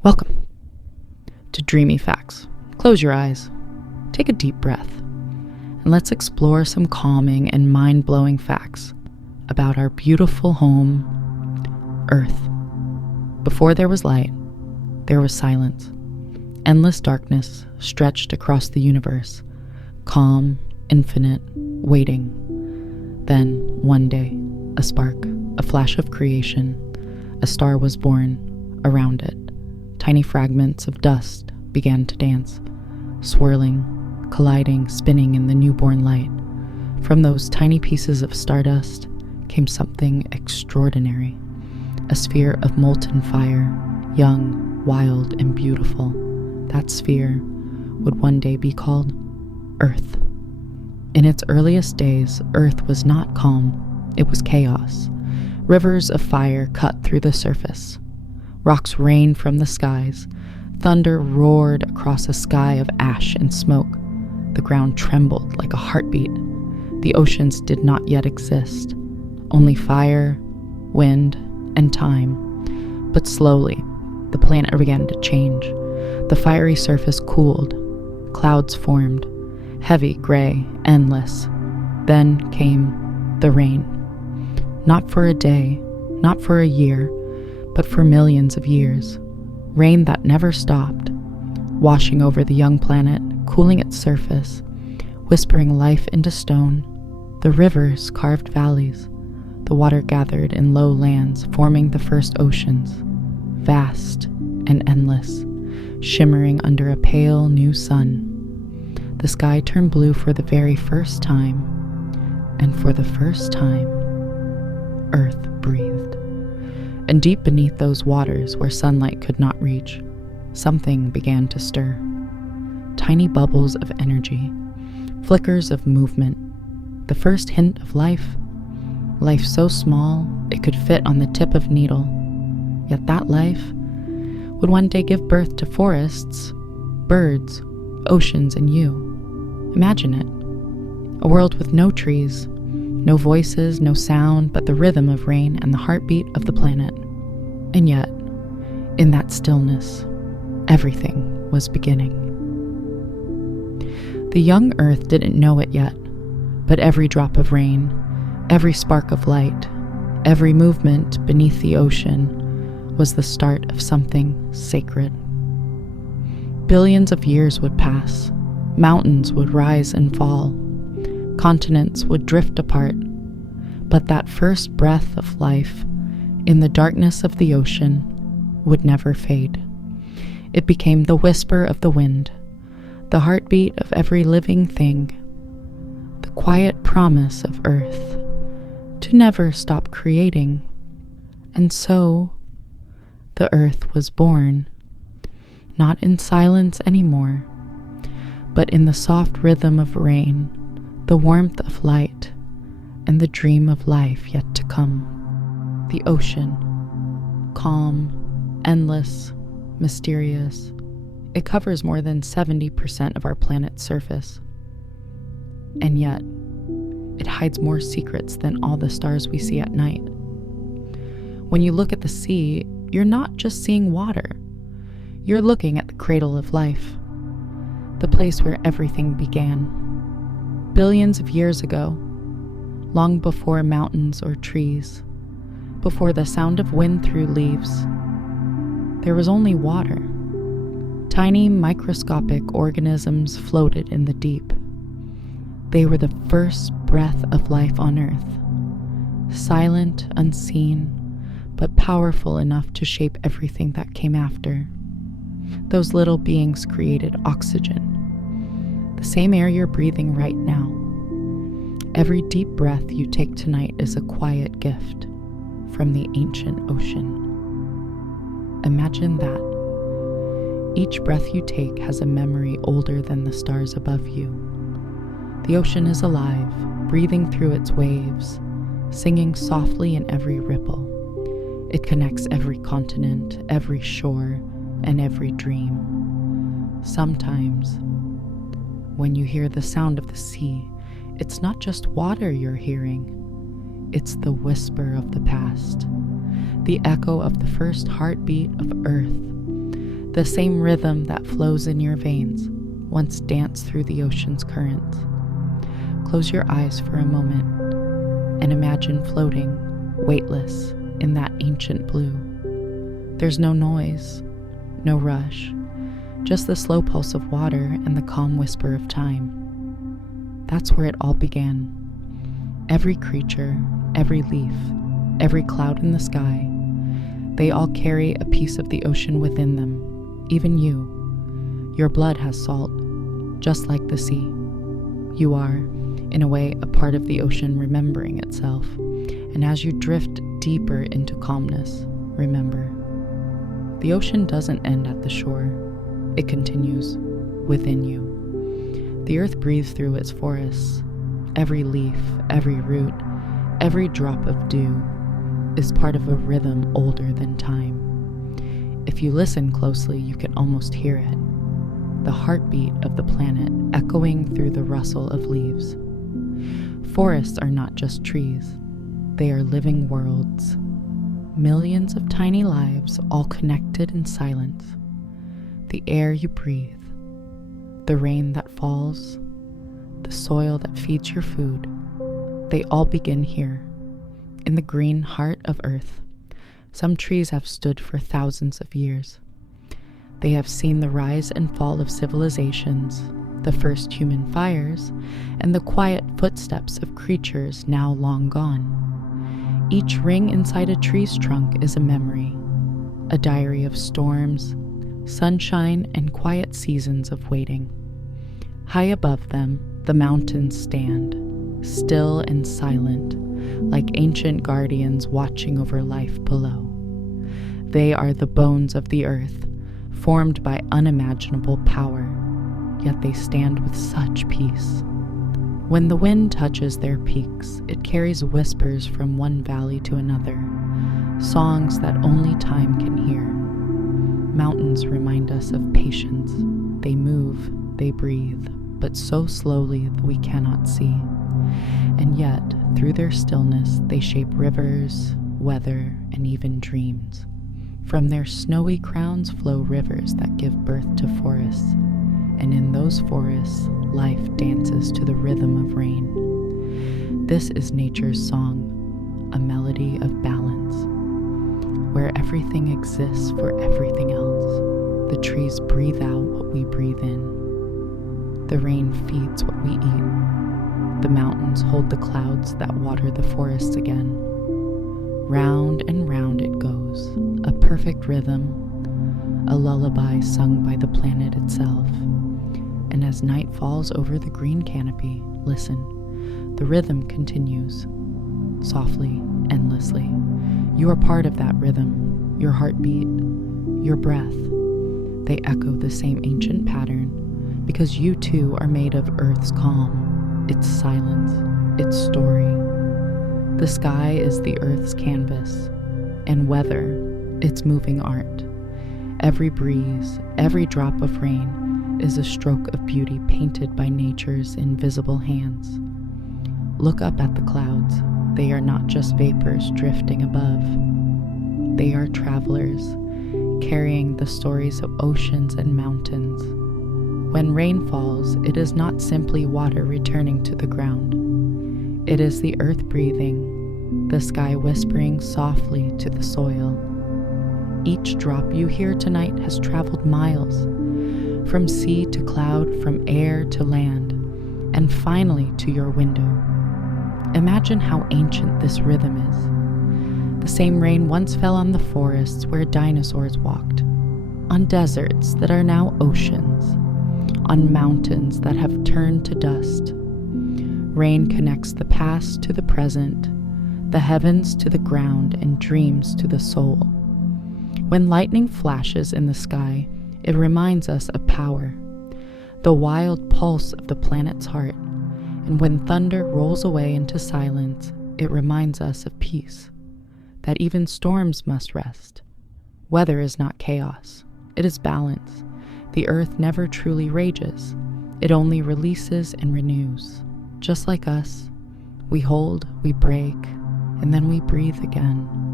Welcome to Dreamy Facts. Close your eyes, take a deep breath, and let's explore some calming and mind-blowing facts about our beautiful home, Earth. Before there was light, there was silence. Endless darkness stretched across the universe, calm, infinite, waiting. Then, one day, a spark, a flash of creation, a star was born. Around it, tiny fragments of dust began to dance, swirling, colliding, spinning in the newborn light. From those tiny pieces of stardust came something extraordinary, a sphere of molten fire, young, wild, and beautiful. That sphere would one day be called Earth. In its earliest days, Earth was not calm, it was chaos. Rivers of fire cut through the surface. Rocks rained from the skies. Thunder roared across a sky of ash and smoke. The ground trembled like a heartbeat. The oceans did not yet exist. Only fire, wind, and time. But slowly, the planet began to change. The fiery surface cooled. Clouds formed, heavy, gray, endless. Then came the rain. Not for a day, not for a year, but for millions of years. Rain that never stopped, washing over the young planet, cooling its surface, whispering life into stone. The rivers carved valleys. The water gathered in low lands, forming the first oceans, vast and endless, shimmering under a pale new sun. The sky turned blue for the very first time, and for the first time, Earth breathed. And deep beneath those waters where sunlight could not reach, something began to stir. Tiny bubbles of energy, flickers of movement, the first hint of life. Life so small it could fit on the tip of a needle. Yet that life would one day give birth to forests, birds, oceans, and you. Imagine it. A world with no trees, no voices, no sound, but the rhythm of rain and the heartbeat of the planet. And yet, in that stillness, everything was beginning. The young Earth didn't know it yet, but every drop of rain, every spark of light, every movement beneath the ocean was the start of something sacred. Billions of years would pass, mountains would rise and fall, continents would drift apart, but that first breath of life in the darkness of the ocean would never fade. It became the whisper of the wind, the heartbeat of every living thing, the quiet promise of Earth to never stop creating. And so, the Earth was born, not in silence anymore, but in the soft rhythm of rain, the warmth of light, and the dream of life yet to come. The ocean, calm, endless, mysterious. It covers more than 70% of our planet's surface. And yet, it hides more secrets than all the stars we see at night. When you look at the sea, you're not just seeing water. You're looking at the cradle of life, the place where everything began. Billions of years ago, long before mountains or trees, before the sound of wind through leaves, there was only water. Tiny microscopic organisms floated in the deep. They were the first breath of life on Earth, silent, unseen, but powerful enough to shape everything that came after. Those little beings created oxygen, the same air you're breathing right now. Every deep breath you take tonight is a quiet gift from the ancient ocean. Imagine that. Each breath you take has a memory older than the stars above you. The ocean is alive, breathing through its waves, singing softly in every ripple. It connects every continent, every shore, and every dream. Sometimes, when you hear the sound of the sea, it's not just water you're hearing. It's the whisper of the past, the echo of the first heartbeat of Earth, The same rhythm that flows in your veins once danced through the ocean's currents. Close your eyes for a moment and imagine floating, weightless, in that ancient blue. There's no noise, no rush, just the slow pulse of water and the calm whisper of time. That's where it all began. Every creature, every leaf, every cloud in the sky, they all carry a piece of the ocean within them, even you. Your blood has salt, just like the sea. You are, in a way, a part of the ocean remembering itself. And as you drift deeper into calmness, remember, the ocean doesn't end at the shore. It continues within you. The earth breathes through its forests. Every leaf, every root, every drop of dew is part of a rhythm older than time. If you listen closely, you can almost hear it, the heartbeat of the planet echoing through the rustle of leaves. Forests are not just trees. They are living worlds, millions of tiny lives all connected in silence. The air you breathe, the rain that falls, the soil that feeds your food, they all begin here, in the green heart of Earth. Some trees have stood for thousands of years. They have seen the rise and fall of civilizations, the first human fires, and the quiet footsteps of creatures now long gone. Each ring inside a tree's trunk is a memory, a diary of storms, sunshine, and quiet seasons of waiting. High above them, the mountains stand, still and silent, like ancient guardians watching over life below. They are the bones of the earth, formed by unimaginable power, yet they stand with such peace. When the wind touches their peaks, it carries whispers from one valley to another, songs that only time can hear. Mountains remind us of patience. They move, they breathe, but so slowly that we cannot see. And yet, through their stillness, they shape rivers, weather, and even dreams. From their snowy crowns flow rivers that give birth to forests, and in those forests, life dances to the rhythm of rain. This is nature's song, a melody of balance, where everything exists for everything else. The trees breathe out what we breathe in. The rain feeds what we eat. The mountains hold the clouds that water the forests again. Round and round it goes, a perfect rhythm, a lullaby sung by the planet itself. And as night falls over the green canopy, listen, the rhythm continues, softly, endlessly. You are part of that rhythm, your heartbeat, your breath. They echo the same ancient pattern because you too are made of Earth's calm, its silence, its story. The sky is the Earth's canvas, and weather, its moving art. Every breeze, every drop of rain is a stroke of beauty painted by nature's invisible hands. Look up at the clouds. They are not just vapors drifting above. They are travelers, carrying the stories of oceans and mountains. When rain falls, it is not simply water returning to the ground. It is the earth breathing, the sky whispering softly to the soil. Each drop you hear tonight has traveled miles, from sea to cloud, from air to land, and finally to your window. Imagine how ancient this rhythm is. The same rain once fell on the forests where dinosaurs walked, on deserts that are now oceans, on mountains that have turned to dust. Rain connects the past to the present, the heavens to the ground, and dreams to the soul. When lightning flashes in the sky, it reminds us of power, the wild pulse of the planet's heart. And when thunder rolls away into silence, it reminds us of peace, that even storms must rest. Weather is not chaos, it is balance. The earth never truly rages, it only releases and renews. Just like us, we hold, we break, and then we breathe again.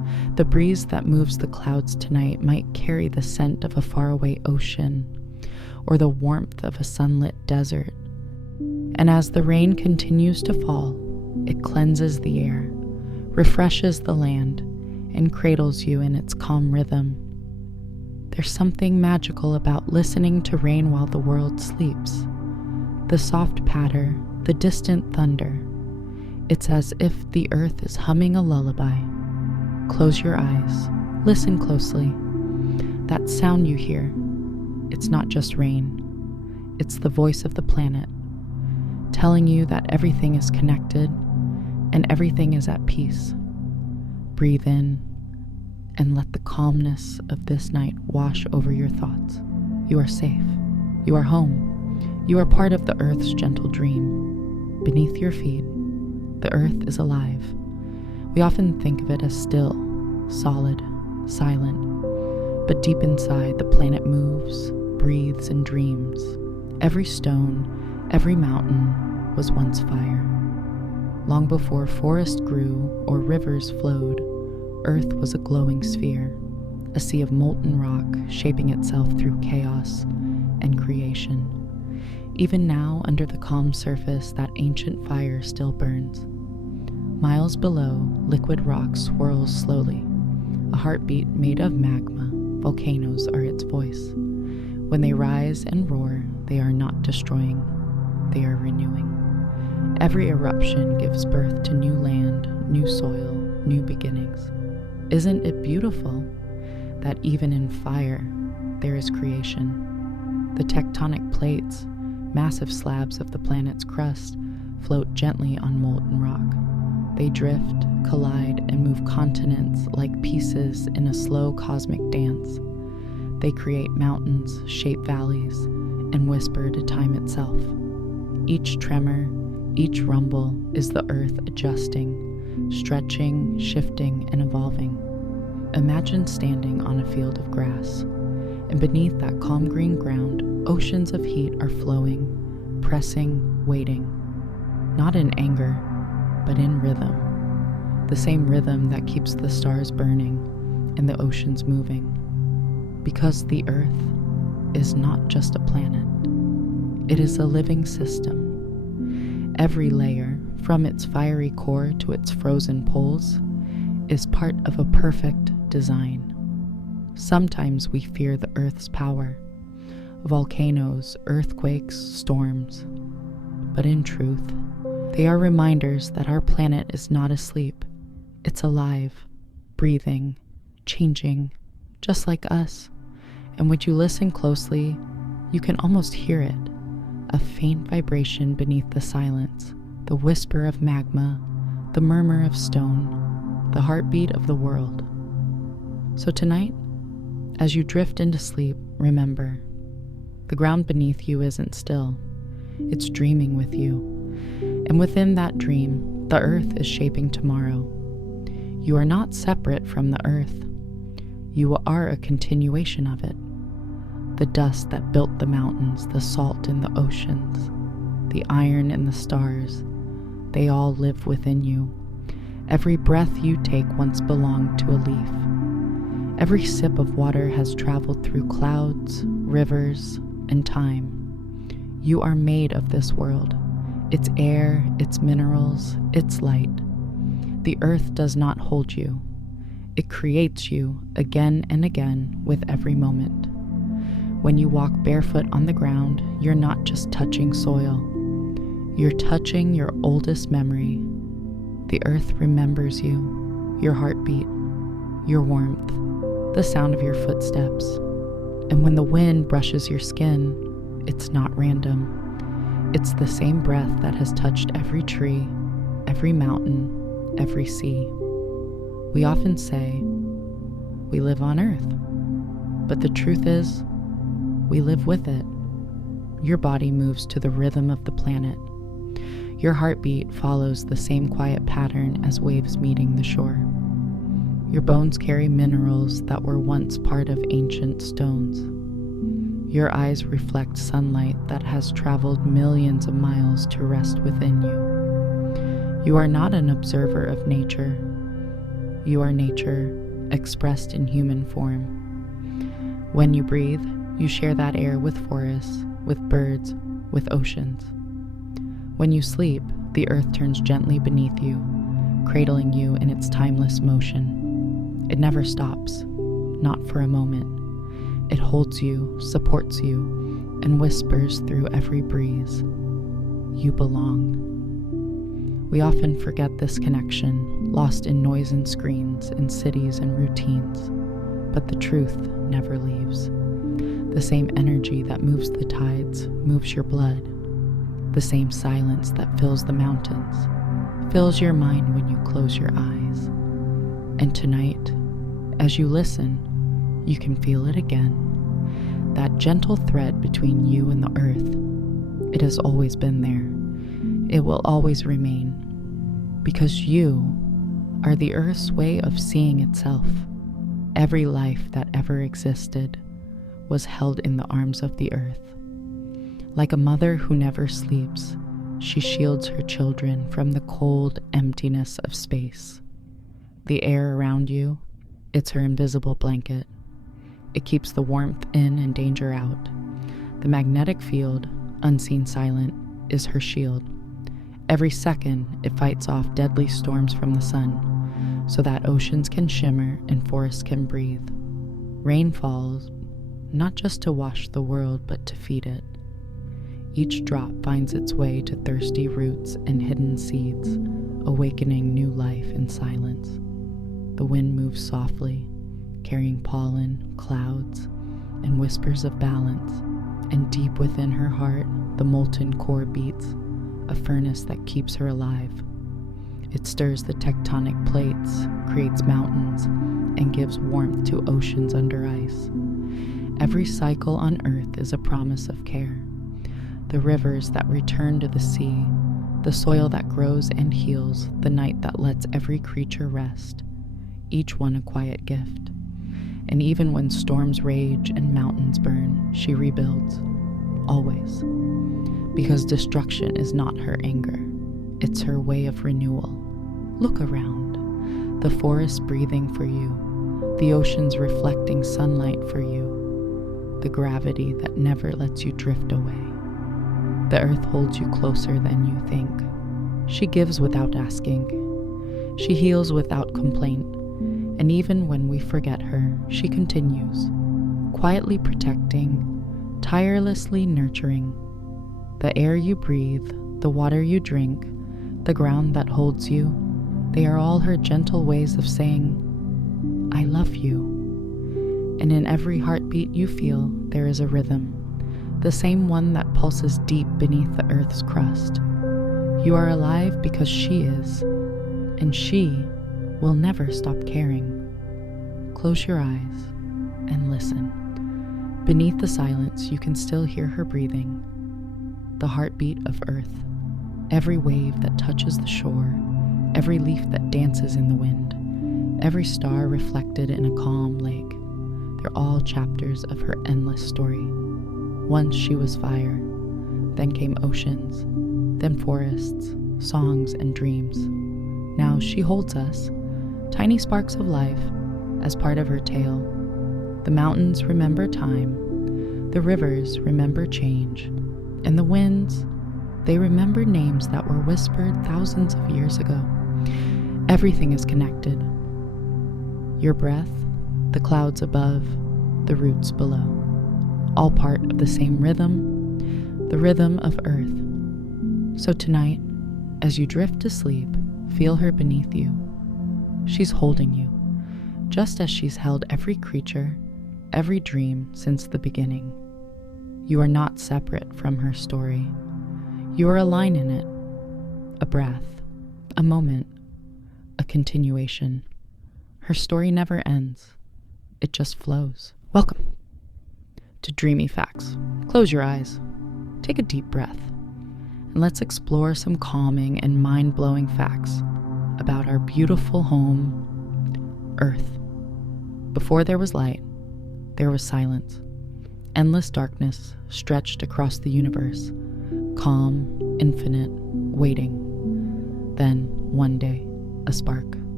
The breeze that moves the clouds tonight might carry the scent of a faraway ocean or the warmth of a sunlit desert. And as the rain continues to fall, it cleanses the air, refreshes the land, and cradles you in its calm rhythm. There's something magical about listening to rain while the world sleeps. The soft patter, the distant thunder. It's as if the earth is humming a lullaby. Close your eyes. Listen closely. That sound you hear, it's not just rain. It's the voice of the planet, telling you that everything is connected and everything is at peace. Breathe in and let the calmness of this night wash over your thoughts. You are safe. You are home. You are part of the earth's gentle dream. Beneath your feet, the earth is alive. We often think of it as still, solid, silent, but deep inside, the planet moves, breathes, and dreams. Every stone, every mountain was once fire. Long before forests grew or rivers flowed, Earth was a glowing sphere, a sea of molten rock shaping itself through chaos and creation. Even now, under the calm surface, that ancient fire still burns. Miles below, liquid rock swirls slowly, a heartbeat made of magma. Volcanoes are its voice. When they rise and roar, they are not destroying, they are renewing. Every eruption gives birth to new land, new soil, new beginnings. Isn't it beautiful that even in fire, there is creation? The tectonic plates, massive slabs of the planet's crust, float gently on molten rock. They drift, collide, and move continents like pieces in a slow cosmic dance. They create mountains, shape valleys, and whisper to time itself. Each tremor, each rumble is the earth adjusting, stretching, shifting, and evolving. Imagine standing on a field of grass, and beneath that calm green ground, oceans of heat are flowing, pressing, waiting. Not in anger, but in rhythm. The same rhythm that keeps the stars burning and the oceans moving. Because the earth is not just a planet. It is a living system. Every layer, from its fiery core to its frozen poles, is part of a perfect design. Sometimes we fear the earth's power, volcanoes, earthquakes, storms. But in truth, they are reminders that our planet is not asleep. It's alive, breathing, changing, just like us. And when you listen closely, you can almost hear it, a faint vibration beneath the silence, the whisper of magma, the murmur of stone, the heartbeat of the world. So tonight, as you drift into sleep, remember, the ground beneath you isn't still. It's dreaming with you. And within that dream, the earth is shaping tomorrow. You are not separate from the earth. You are a continuation of it. The dust that built the mountains, the salt in the oceans, the iron in the stars, they all live within you. Every breath you take once belonged to a leaf. Every sip of water has traveled through clouds, rivers, and time. You are made of this world, its air, its minerals, its light. The earth does not hold you. It creates you again and again with every moment. When you walk barefoot on the ground, you're not just touching soil. You're touching your oldest memory. The earth remembers you, your heartbeat, your warmth, the sound of your footsteps. And when the wind brushes your skin, it's not random. It's the same breath that has touched every tree, every mountain, every sea. We often say, we live on Earth, but the truth is, we live with it. Your body moves to the rhythm of the planet. Your heartbeat follows the same quiet pattern as waves meeting the shore. Your bones carry minerals that were once part of ancient stones. Your eyes reflect sunlight that has traveled millions of miles to rest within you. You are not an observer of nature. you are nature expressed in human form. When you breathe, you share that air with forests, with birds, with oceans. When you sleep, the earth turns gently beneath you, cradling you in its timeless motion. It never stops, not for a moment. It holds you, supports you, and whispers through every breeze. You belong. We often forget this connection, lost in noise and screens, in cities and routines. But the truth never leaves. The same energy that moves the tides moves your blood. The same silence that fills the mountains fills your mind when you close your eyes. And tonight, as you listen, you can feel it again. That gentle thread between you and the earth. It has always been there. It will always remain. Because you are the earth's way of seeing itself. Every life that ever existed was held in the arms of the earth. Like a mother who never sleeps, she shields her children from the cold emptiness of space. The air around you, it's her invisible blanket. It keeps the warmth in and danger out. The magnetic field, unseen silent, is her shield. Every second, it fights off deadly storms from the sun, so that oceans can shimmer and forests can breathe. Rain falls, not just to wash the world, but to feed it. Each drop finds its way to thirsty roots and hidden seeds, awakening new life in silence. The wind moves softly, carrying pollen, clouds, and whispers of balance, and deep within her heart, the molten core beats, a furnace that keeps her alive. It stirs the tectonic plates, creates mountains, and gives warmth to oceans under ice. Every cycle on Earth is a promise of care. The rivers that return to the sea, the soil that grows and heals, the night that lets every creature rest, each one a quiet gift. And even when storms rage and mountains burn, she rebuilds, always. Because destruction is not her anger, it's her way of renewal. Look around, the forest breathing for you, the oceans reflecting sunlight for you, the gravity that never lets you drift away. The earth holds you closer than you think. She gives without asking. She heals without complaint. And even when we forget her, she continues, quietly protecting, tirelessly nurturing. The air you breathe, the water you drink, the ground that holds you, they are all her gentle ways of saying, I love you. And in every heartbeat you feel, there is a rhythm, the same one that pulses deep beneath the earth's crust. You are alive because she is, and she will never stop caring. Close your eyes and listen. Beneath the silence, you can still hear her breathing, the heartbeat of earth, every wave that touches the shore, every leaf that dances in the wind, every star reflected in a calm lake. They're all chapters of her endless story. Once she was fire, then came oceans, then forests, songs, and dreams. Now she holds us, tiny sparks of life, as part of her tale. The mountains remember time, the rivers remember change, and the winds, they remember names that were whispered thousands of years ago. Everything is connected. Your breath, the clouds above, the roots below, all part of the same rhythm, the rhythm of earth. So tonight, as you drift to sleep, feel her beneath you. She's holding you, just as she's held every creature, every dream since the beginning. You are not separate from her story. You are a line in it, a breath, a moment, a continuation. Her story never ends. It just flows. Welcome to Dreamy Facts. Close your eyes, take a deep breath, and let's explore some calming and mind-blowing facts about our beautiful home, Earth. Before there was light, there was silence. Endless darkness stretched across the universe, calm, infinite, waiting. Then, one day, a spark,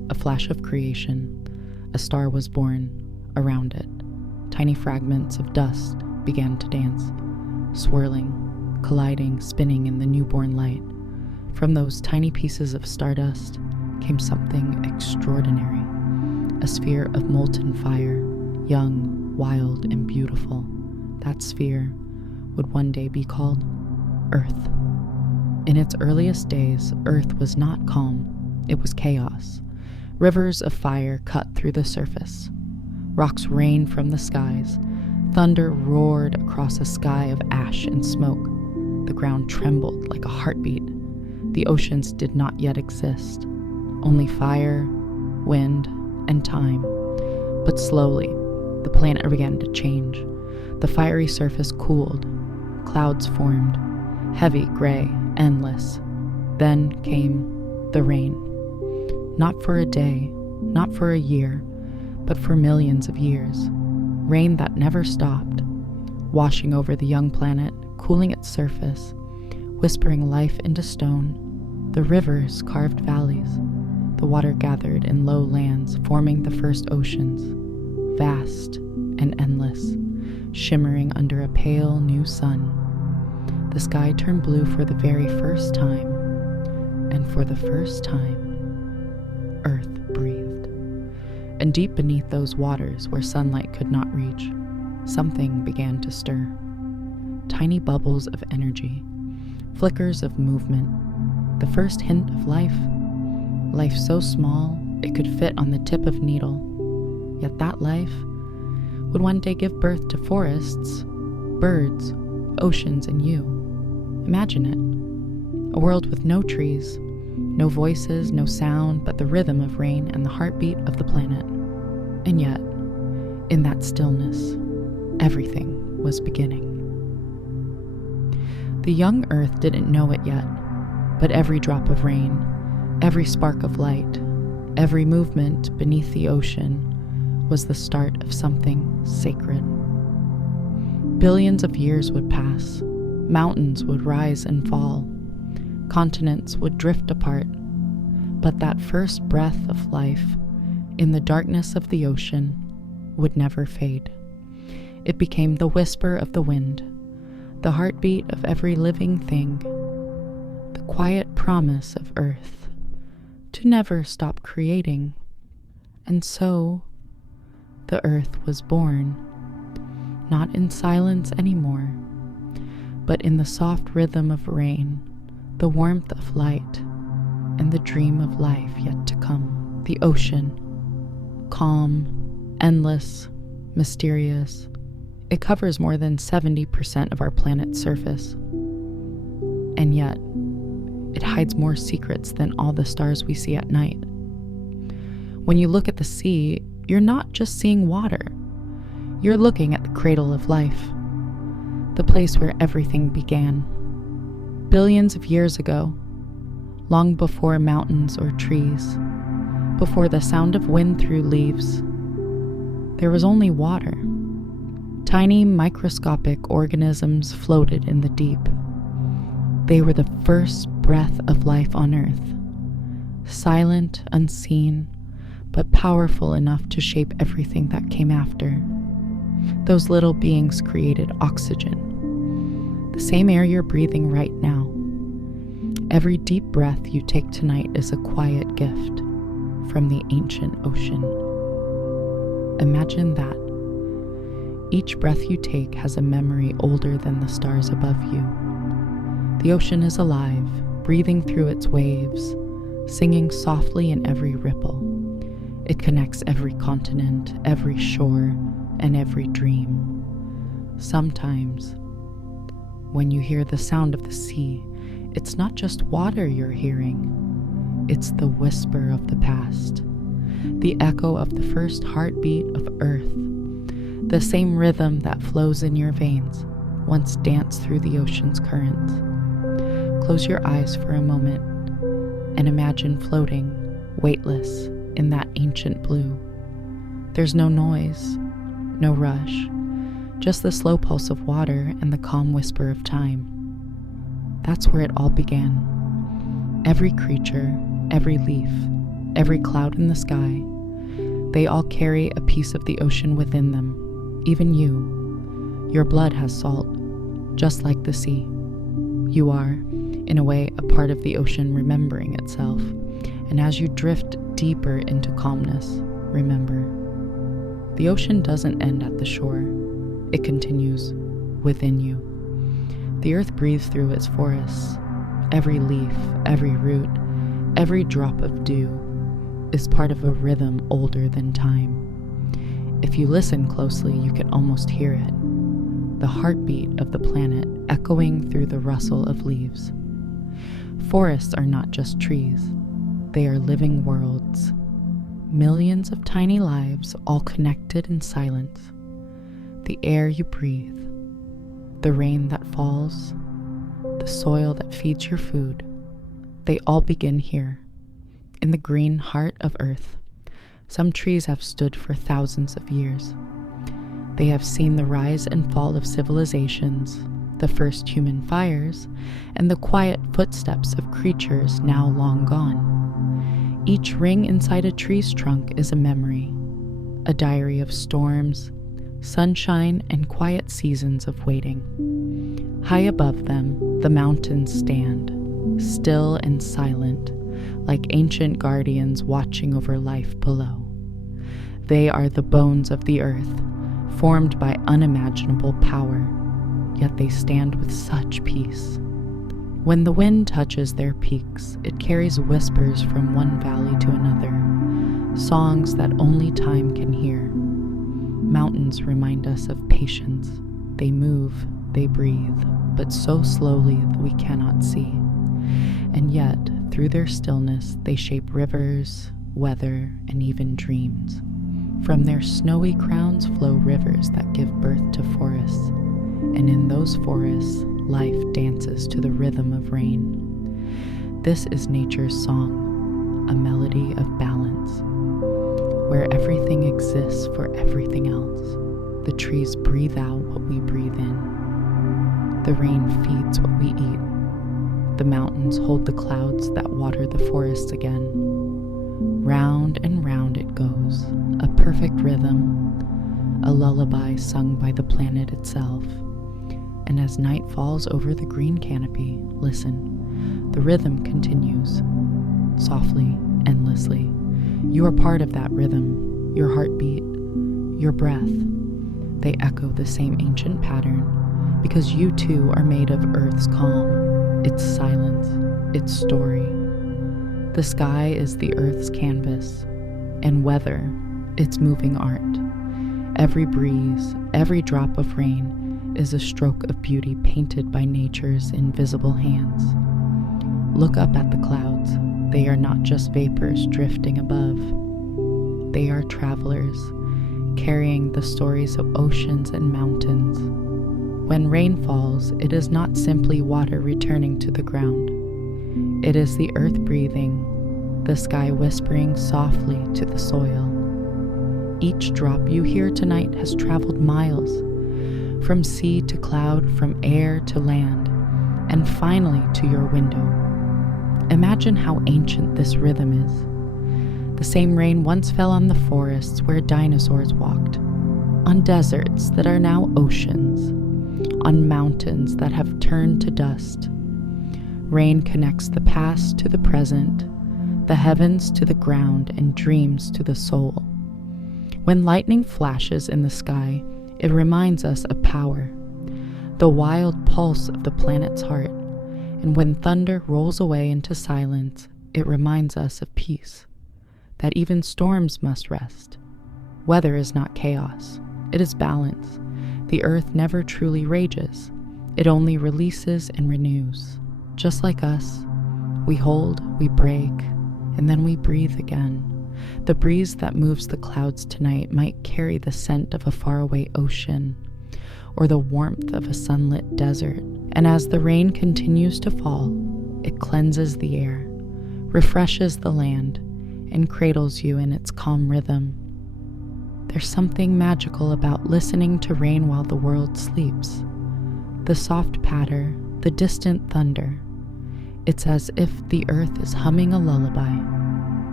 a flash of creation, a star was born. Around it, tiny fragments of dust began to dance, swirling, colliding, spinning in the newborn light. From those tiny pieces of stardust came something extraordinary, a sphere of molten fire, young, wild, and beautiful. That sphere would one day be called Earth. In its earliest days, Earth was not calm, it was chaos. Rivers of fire cut through the surface. Rocks rained from the skies. Thunder roared across a sky of ash and smoke. The ground trembled like a heartbeat. The oceans did not yet exist. Only fire, wind, and time. But slowly, the planet began to change. The fiery surface cooled. Clouds formed, heavy, gray, endless. Then came the rain. Not for a day, not for a year, but for millions of years. Rain that never stopped, washing over the young planet, cooling its surface, whispering life into stone. The rivers carved valleys. The water gathered in low lands, forming the first oceans, vast and endless, shimmering under a pale new sun. The sky turned blue for the very first time, and for the first time, Earth breathed. And deep beneath those waters where sunlight could not reach, something began to stir. Tiny bubbles of energy, flickers of movement, the first hint of life. Life so small it could fit on the tip of a needle. Yet that life would one day give birth to forests, birds, oceans, and you. Imagine it. A world with no trees, no voices, no sound, but the rhythm of rain and the heartbeat of the planet. And yet, in that stillness, everything was beginning. The young Earth didn't know it yet, but every drop of rain, every spark of light, every movement beneath the ocean was the start of something sacred. Billions of years would pass, mountains would rise and fall, continents would drift apart, but that first breath of life in the darkness of the ocean would never fade. It became the whisper of the wind, the heartbeat of every living thing, the quiet promise of Earth to never stop creating. And so, the Earth was born, not in silence anymore, but in the soft rhythm of rain, the warmth of light, and the dream of life yet to come. The ocean, calm, endless, mysterious. It covers more than 70% of our planet's surface. And yet, it hides more secrets than all the stars we see at night. When you look at the sea, you're not just seeing water. You're looking at the cradle of life, the place where everything began. Billions of years ago, long before mountains or trees, before the sound of wind through leaves, there was only water. Tiny microscopic organisms floated in the deep. They were the first breath of life on Earth, silent, unseen, but powerful enough to shape everything that came after. Those little beings created oxygen, the same air you're breathing right now. Every deep breath you take tonight is a quiet gift from the ancient ocean. Imagine that. Each breath you take has a memory older than the stars above you. The ocean is alive, breathing through its waves, singing softly in every ripple. It connects every continent, every shore, and every dream. Sometimes, when you hear the sound of the sea, it's not just water you're hearing. It's the whisper of the past, the echo of the first heartbeat of Earth. The same rhythm that flows in your veins once danced through the ocean's currents. Close your eyes for a moment and imagine floating, weightless, in that ancient blue. There's no noise, no rush, just the slow pulse of water and the calm whisper of time. That's where it all began. Every creature, every leaf, every cloud in the sky, they all carry a piece of the ocean within them, even you. Your blood has salt, just like the sea. You are, in a way, a part of the ocean remembering itself. And as you drift deeper into calmness, remember, the ocean doesn't end at the shore. It continues within you. The earth breathes through its forests. Every leaf, every root, every drop of dew is part of a rhythm older than time. If you listen closely, you can almost hear it, the heartbeat of the planet echoing through the rustle of leaves. Forests are not just trees. They are living worlds. Millions of tiny lives all connected in silence. The air you breathe, the rain that falls, the soil that feeds your food, they all begin here, in the green heart of Earth. Some trees have stood for thousands of years. They have seen the rise and fall of civilizations, the first human fires, and the quiet footsteps of creatures now long gone. Each ring inside a tree's trunk is a memory, a diary of storms, sunshine, and quiet seasons of waiting. High above them, the mountains stand, still and silent, like ancient guardians watching over life below. They are the bones of the earth, formed by unimaginable power, yet they stand with such peace. When the wind touches their peaks, it carries whispers from one valley to another, songs that only time can hear. Mountains remind us of patience. They move, they breathe, but so slowly that we cannot see. And yet, through their stillness, they shape rivers, weather, and even dreams. From their snowy crowns flow rivers that give birth to forests, and in those forests, life dances to the rhythm of rain. This is nature's song, a melody of balance, where everything exists for everything else. The trees breathe out what we breathe in. The rain feeds what we eat. The mountains hold the clouds that water the forests again. Round and round it goes, a perfect rhythm, a lullaby sung by the planet itself. And as night falls over the green canopy, listen, the rhythm continues, softly, endlessly. You are part of that rhythm, your heartbeat, your breath. They echo the same ancient pattern because you too are made of Earth's calm, its silence, its story. The sky is the Earth's canvas, and weather, its moving art. Every breeze, every drop of rain is a stroke of beauty painted by nature's invisible hands. Look up at the clouds. They are not just vapors drifting above. They are travelers, carrying the stories of oceans and mountains. When rain falls, it is not simply water returning to the ground. It is the earth breathing, the sky whispering softly to the soil. Each drop you hear tonight has traveled miles, from sea to cloud, from air to land, and finally to your window. Imagine how ancient this rhythm is. The same rain once fell on the forests where dinosaurs walked, on deserts that are now oceans, on mountains that have turned to dust. Rain connects the past to the present, the heavens to the ground, and dreams to the soul. When lightning flashes in the sky, it reminds us of power, the wild pulse of the planet's heart. And when thunder rolls away into silence, it reminds us of peace, that even storms must rest. Weather is not chaos, it is balance. The earth never truly rages, it only releases and renews. Just like us, we hold, we break, and then we breathe again. The breeze that moves the clouds tonight might carry the scent of a faraway ocean, or the warmth of a sunlit desert. And as the rain continues to fall, it cleanses the air, refreshes the land, and cradles you in its calm rhythm. There's something magical about listening to rain while the world sleeps. The soft patter, the distant thunder. It's as if the earth is humming a lullaby.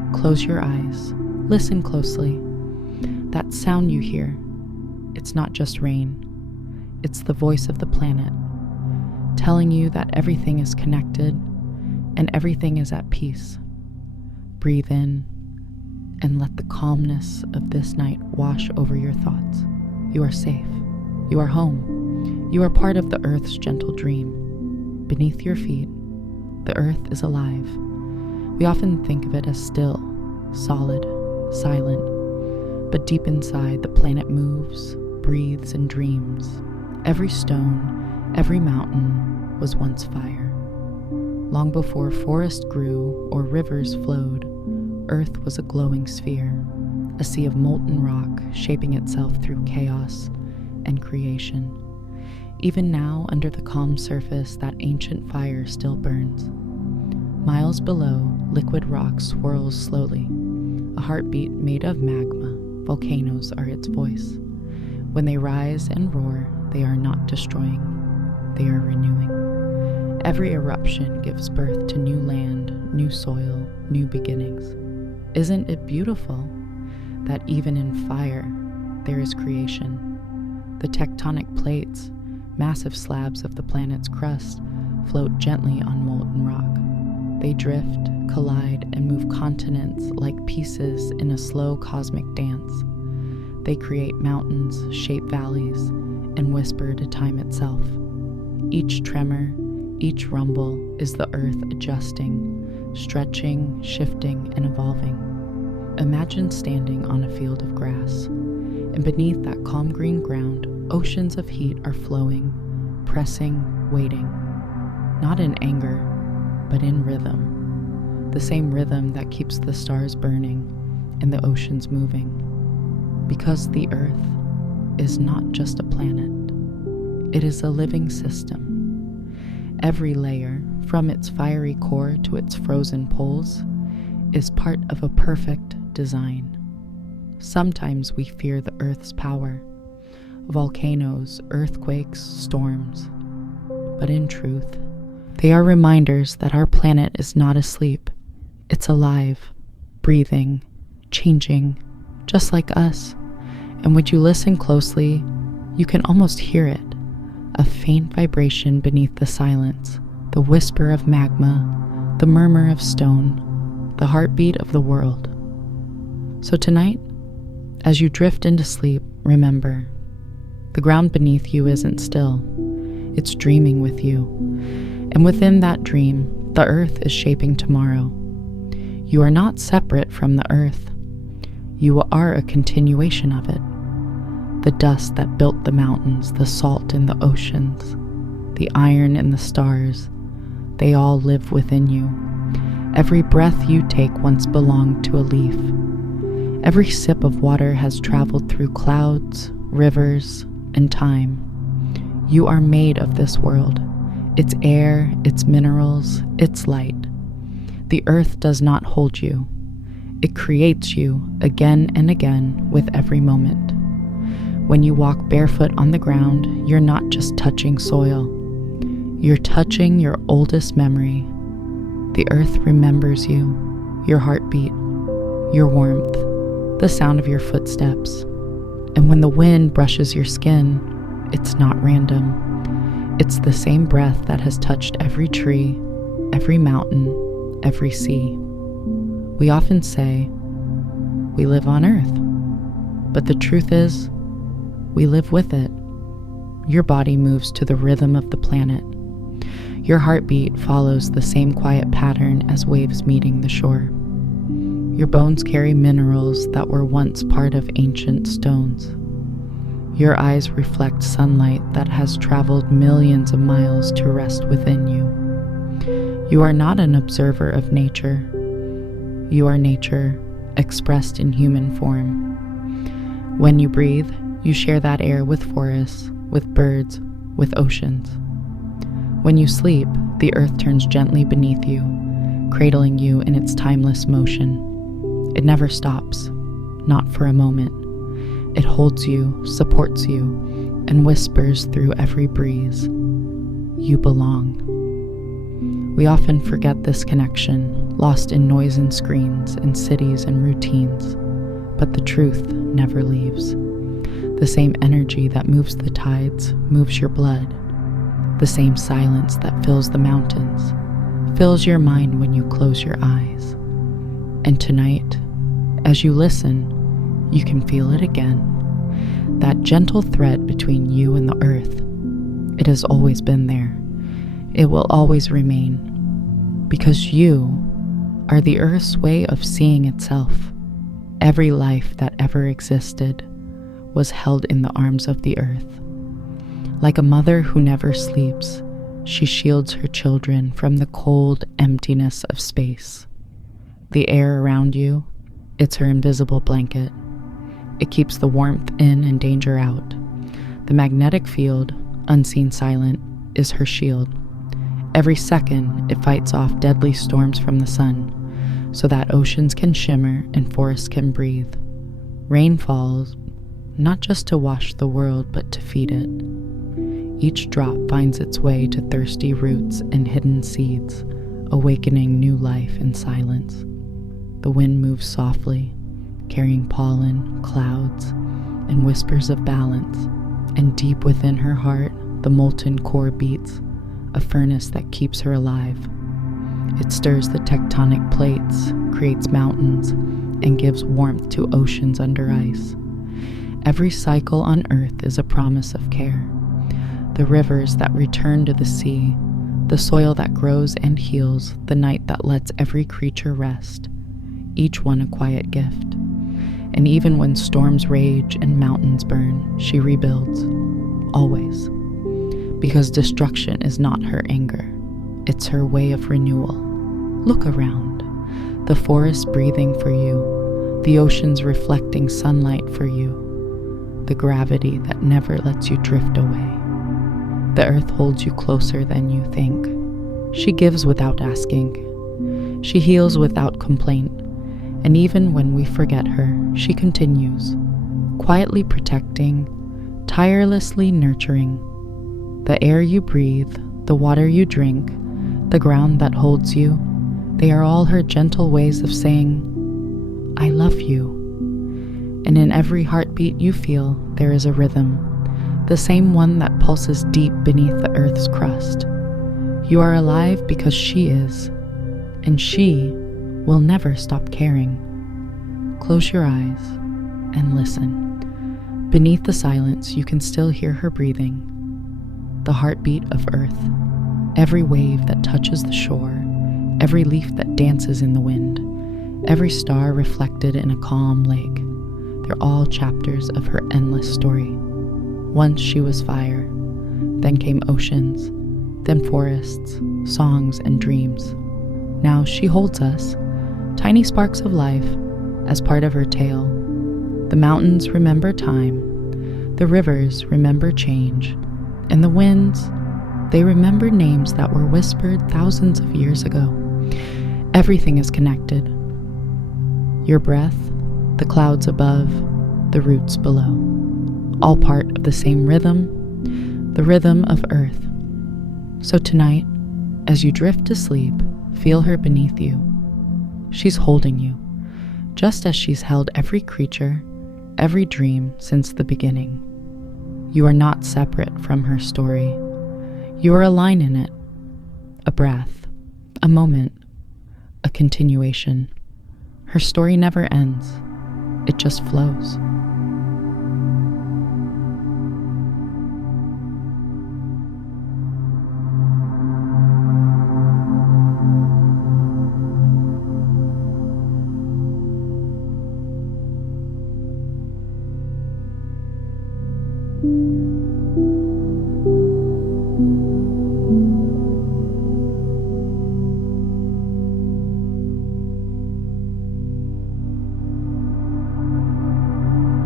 Close your eyes. Listen closely. That sound you hear, it's not just rain. It's the voice of the planet, telling you that everything is connected and everything is at peace. Breathe in and let the calmness of this night wash over your thoughts. You are safe. You are home. You are part of the earth's gentle dream. Beneath your feet, the earth is alive. We often think of it as still, solid, silent, but deep inside, the planet moves, breathes, and dreams. Every stone, every mountain was once fire. Long before forests grew or rivers flowed, Earth was a glowing sphere, a sea of molten rock shaping itself through chaos and creation. Even now, under the calm surface, that ancient fire still burns. Miles below, liquid rock swirls slowly, a heartbeat made of magma. Volcanoes are its voice. When they rise and roar, they are not destroying, they are renewing. Every eruption gives birth to new land, new soil, new beginnings. Isn't it beautiful that even in fire, there is creation? The tectonic plates, massive slabs of the planet's crust, float gently on molten rock. They drift, collide, and move continents like pieces in a slow cosmic dance. They create mountains, shape valleys, and whisper to time itself. Each tremor, each rumble is the earth adjusting, stretching, shifting, and evolving. Imagine standing on a field of grass, and beneath that calm green ground, oceans of heat are flowing, pressing, waiting. Not in anger, but in rhythm. The same rhythm that keeps the stars burning and the oceans moving. Because the earth is not just a planet, it is a living system. Every layer, from its fiery core to its frozen poles, is part of a perfect design. Sometimes we fear the earth's power, volcanoes, earthquakes, storms. But in truth, they are reminders that our planet is not asleep. It's alive, breathing, changing, just like us. And when you listen closely, you can almost hear it. A faint vibration beneath the silence, the whisper of magma, the murmur of stone, the heartbeat of the world. So tonight, as you drift into sleep, remember, the ground beneath you isn't still. It's dreaming with you. And within that dream, the earth is shaping tomorrow. You are not separate from the earth. You are a continuation of it. The dust that built the mountains, the salt in the oceans, the iron in the stars, they all live within you. Every breath you take once belonged to a leaf. Every sip of water has traveled through clouds, rivers, and time. You are made of this world, its air, its minerals, its light. The earth does not hold you. It creates you again and again with every moment. When you walk barefoot on the ground, you're not just touching soil. You're touching your oldest memory. The earth remembers you, your heartbeat, your warmth, the sound of your footsteps. And when the wind brushes your skin, it's not random. It's the same breath that has touched every tree, every mountain, every sea. We often say, we live on Earth. But the truth is, we live with it. Your body moves to the rhythm of the planet. Your heartbeat follows the same quiet pattern as waves meeting the shore. Your bones carry minerals that were once part of ancient stones. Your eyes reflect sunlight that has traveled millions of miles to rest within you. You are not an observer of nature. You are nature expressed in human form. When you breathe, you share that air with forests, with birds, with oceans. When you sleep, the earth turns gently beneath you, cradling you in its timeless motion. It never stops, not for a moment. It holds you, supports you, and whispers through every breeze. You belong. We often forget this connection, lost in noise and screens, in cities and routines. But the truth never leaves. The same energy that moves the tides moves your blood. The same silence that fills the mountains fills your mind when you close your eyes. And tonight, as you listen, you can feel it again. That gentle thread between you and the earth. It has always been there. It will always remain. Because you are the earth's way of seeing itself. Every life that ever existed was held in the arms of the earth. Like a mother who never sleeps, she shields her children from the cold emptiness of space. The air around you, it's her invisible blanket. It keeps the warmth in and danger out. The magnetic field, unseen silent, is her shield. Every second, it fights off deadly storms from the sun, so that oceans can shimmer and forests can breathe. Rain falls, not just to wash the world, but to feed it. Each drop finds its way to thirsty roots and hidden seeds, awakening new life in silence. The wind moves softly, carrying pollen, clouds, and whispers of balance. And deep within her heart, the molten core beats, a furnace that keeps her alive. It stirs the tectonic plates, creates mountains, and gives warmth to oceans under ice. Every cycle on Earth is a promise of care. The rivers that return to the sea, the soil that grows and heals, the night that lets every creature rest, each one a quiet gift. And even when storms rage and mountains burn, she rebuilds, always. Because destruction is not her anger, it's her way of renewal. Look around, the forest breathing for you, the oceans reflecting sunlight for you, the gravity that never lets you drift away. The earth holds you closer than you think. She gives without asking. She heals without complaint. And even when we forget her, she continues, quietly protecting, tirelessly nurturing. The air you breathe, the water you drink, the ground that holds you, they are all her gentle ways of saying, I love you. And in every heartbeat you feel, there is a rhythm, the same one that pulses deep beneath the earth's crust. You are alive because she is, and she will never stop caring. Close your eyes and listen. Beneath the silence, you can still hear her breathing, the heartbeat of earth, every wave that touches the shore, every leaf that dances in the wind, every star reflected in a calm lake. They're all chapters of her endless story. Once she was fire, then came oceans, then forests, songs, and dreams. Now she holds us, tiny sparks of life, as part of her tale. The mountains remember time, the rivers remember change, and the winds, they remember names that were whispered thousands of years ago. Everything is connected. Your breath, the clouds above, the roots below. All part of the same rhythm, the rhythm of earth. So tonight, as you drift to sleep, feel her beneath you. She's holding you, just as she's held every creature, every dream since the beginning. You are not separate from her story. You are a line in it, a breath, a moment, a continuation. Her story never ends. It just flows.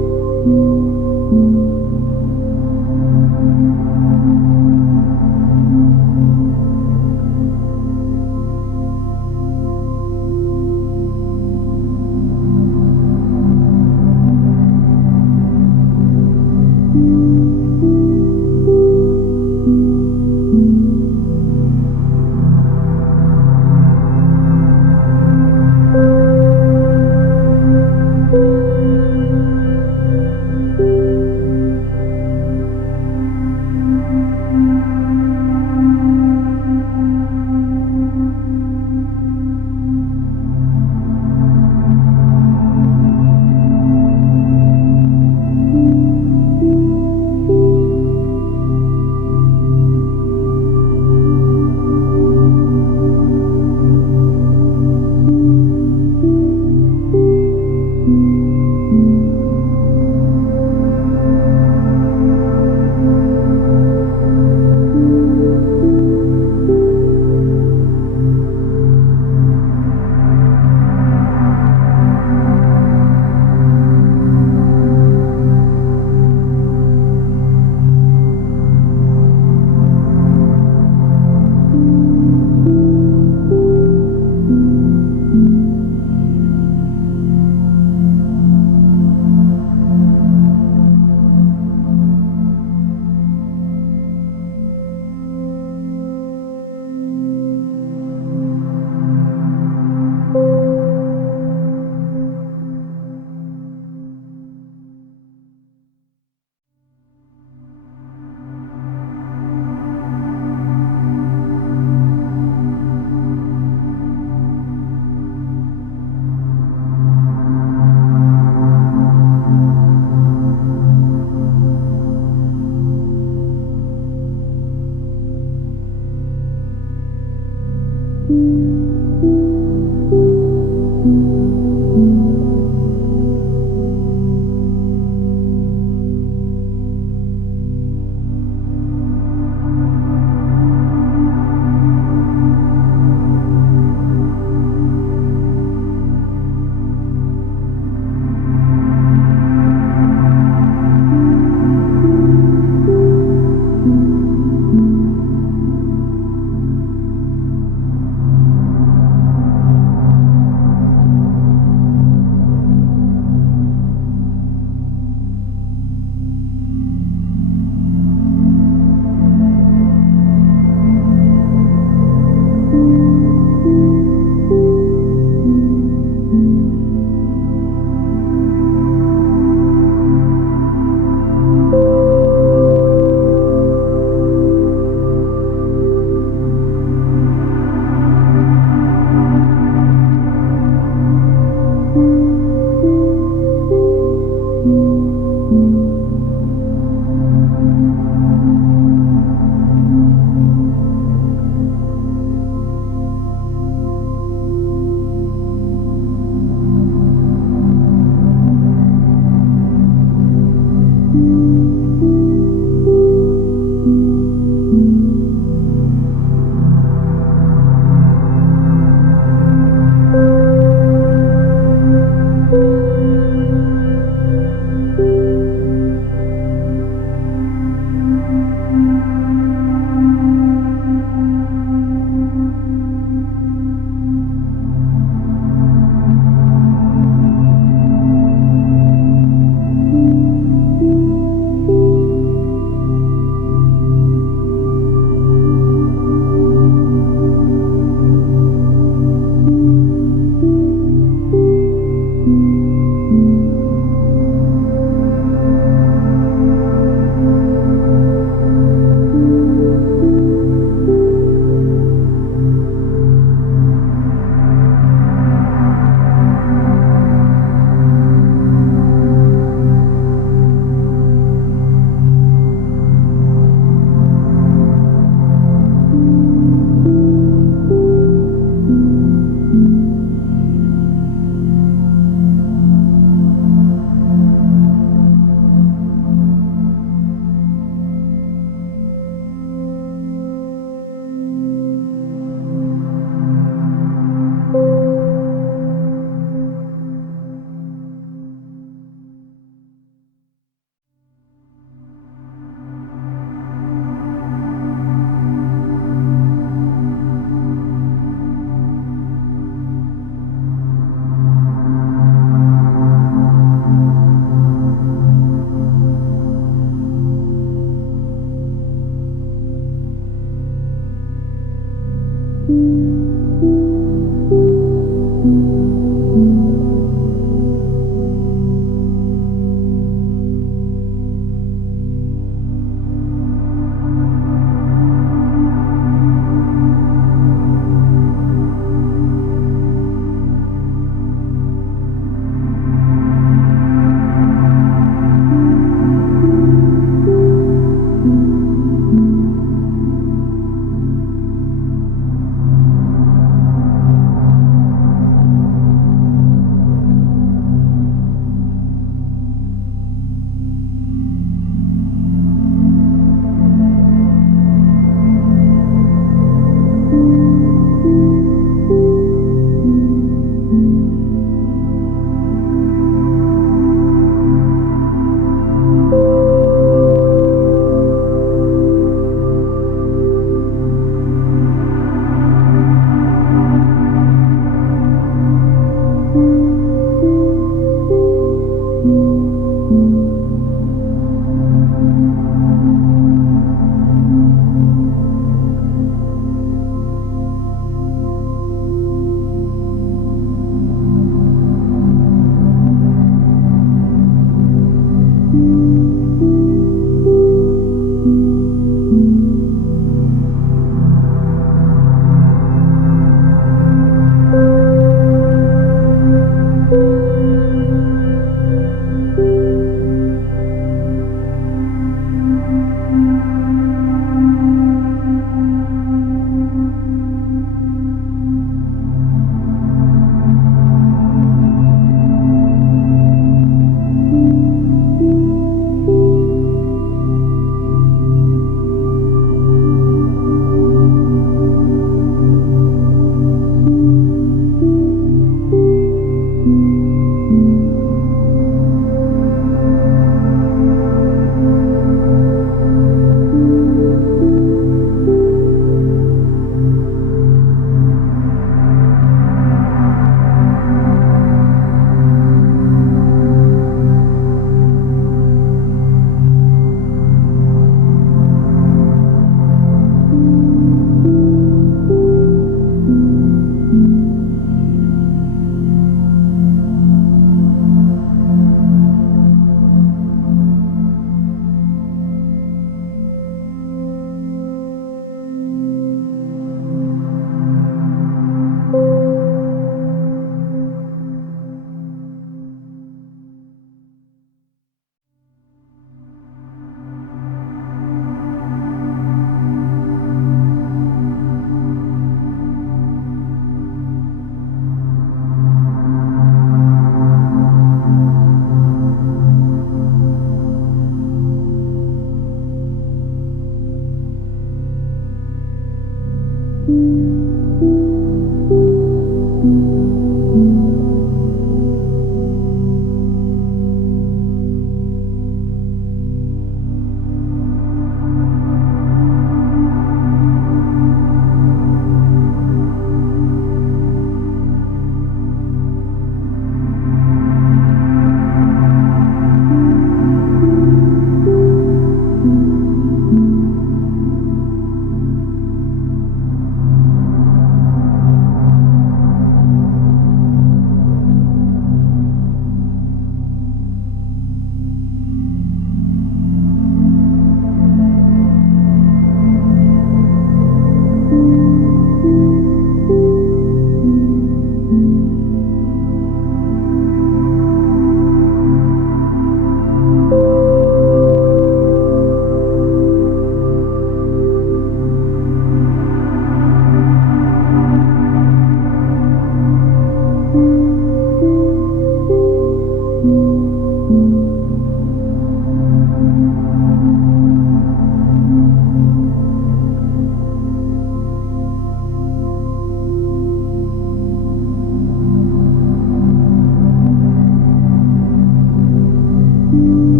you.